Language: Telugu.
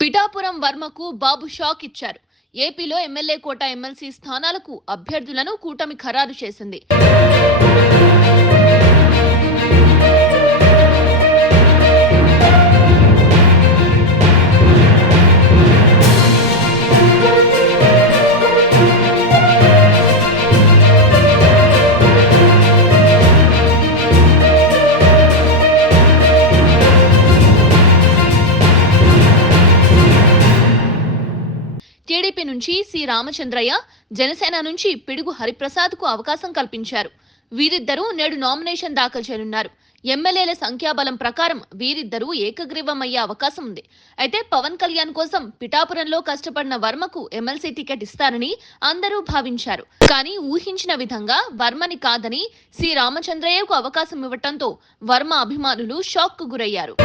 పిఠాపురం వర్మకు బాబు షాక్ ఇచ్చారు. ఏపీలో ఎమ్మెల్యే కోట ఎమ్మెల్సీ స్థానాలకు అభ్యర్థులను కూటమి ఖరారు చేసింది. టీడీపీ నుంచి సి రామచంద్రయ్య, జనసేన నుంచి పిడుగు హరిప్రసాద్కు అవకాశం కల్పించారు. వీరిద్దరూ నేడు నామినేషన్ దాఖలు చేయనున్నారు. ఎమ్మెల్యేల సంఖ్యాబలం ప్రకారం వీరిద్దరూ ఏకగ్రీవమయ్యే అవకాశం ఉంది. అయితే పవన్ కళ్యాణ్ కోసం పిఠాపురంలో కష్టపడిన వర్మకు ఎమ్మెల్సీ టికెట్ ఇస్తారని అందరూ భావించారు. కానీ ఊహించిన విధంగా వర్మని కాదని సి రామచంద్రయ్యకు అవకాశం ఇవ్వటంతో వర్మ అభిమానులు షాక్ కు గురయ్యారు.